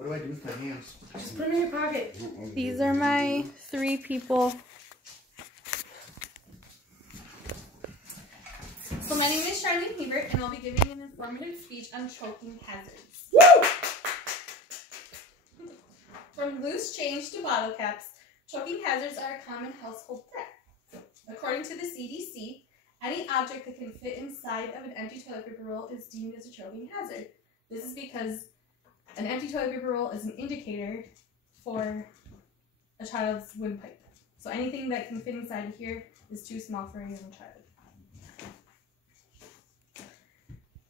What do I do with my hands? Just put them in your pocket. These are my 3 people. So my name is Charlene Hebert, and I'll be giving an informative speech on choking hazards. Woo! From loose change to bottle caps, choking hazards are a common household threat. According to the CDC, any object that can fit inside of an empty toilet paper roll is deemed as a choking hazard. This is because an empty toilet paper roll is an indicator for a child's windpipe. So anything that can fit inside of here is too small for a young child.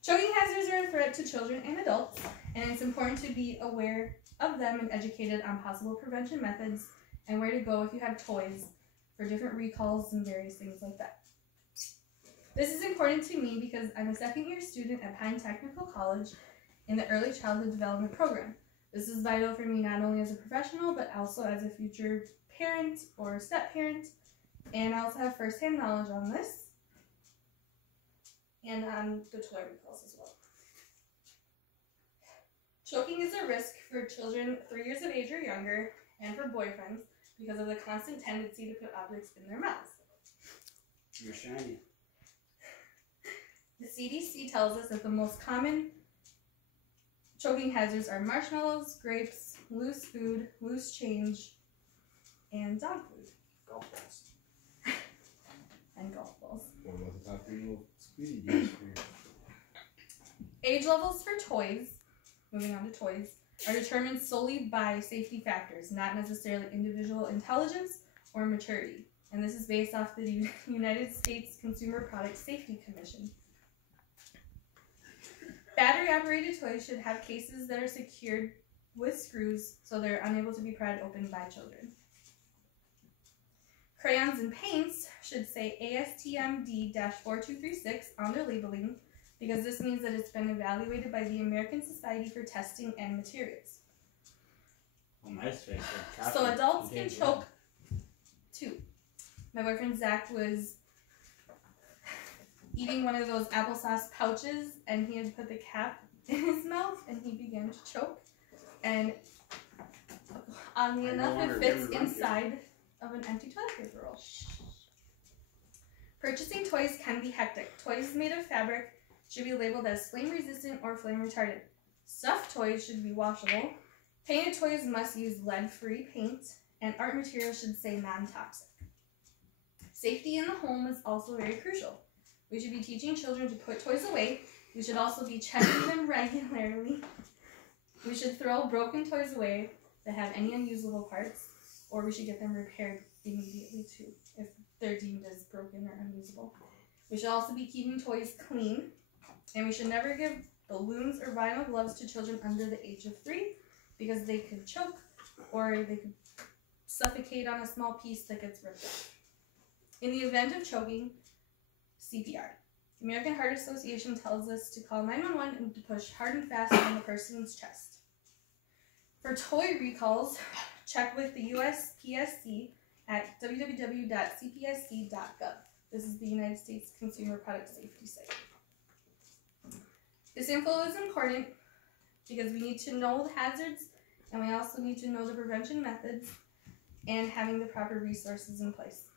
Choking hazards are a threat to children and adults, and it's important to be aware of them and educated on possible prevention methods and where to go if you have toys for different recalls and various things like that. This is important to me because I'm a second-year student at Pine Technical College in the Early Childhood Development Program. This is vital for me not only as a professional, but also as a future parent or step-parent, and I also have first-hand knowledge on this and on the toy recalls as well. Choking is a risk for children 3 years of age or younger and for boyfriends because of the constant tendency to put objects in their mouths. You're shiny. The CDC tells us that the most common choking hazards are marshmallows, grapes, loose food, loose change, and dog food. Golf balls. And golf balls. What about the top 3 little squeezy games for you? Age levels for toys, moving on to toys, are determined solely by safety factors, not necessarily individual intelligence or maturity. And this is based off the United States Consumer Product Safety Commission. Battery-operated toys should have cases that are secured with screws so they're unable to be pried open by children. Crayons and paints should say ASTM-D-4236 on their labeling because this means that it's been evaluated by the American Society for Testing and Materials. On my face, So adults can choke too. My boyfriend Zach was eating one of those applesauce pouches and he had put the cap in his mouth and he began to choke. And oddly enough, it fits inside of an empty toilet paper roll. Purchasing toys can be hectic. Toys made of fabric should be labeled as flame resistant or flame retardant. Stuffed toys should be washable. Painted toys must use lead-free paint, and art materials should say non-toxic. Safety in the home is also very crucial. We should be teaching children to put toys away. We should also be checking them regularly. We should throw broken toys away that have any unusable parts, or we should get them repaired immediately too, if they're deemed as broken or unusable. We should also be keeping toys clean, and we should never give balloons or vinyl gloves to children under the age of 3 because they could choke or they could suffocate on a small piece that gets ripped off. In the event of choking, CPR. The American Heart Association tells us to call 911 and to push hard and fast on the person's chest. For toy recalls, check with the USPSC at www.cpsc.gov. This is the United States Consumer Product Safety site. This info is important because we need to know the hazards and we also need to know the prevention methods and having the proper resources in place.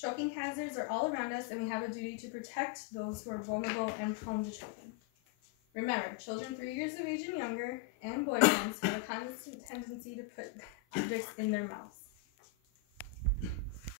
Choking hazards are all around us and we have a duty to protect those who are vulnerable and prone to choking. Remember, children 3 years of age and younger and boyfriends have a constant tendency to put objects in their mouths.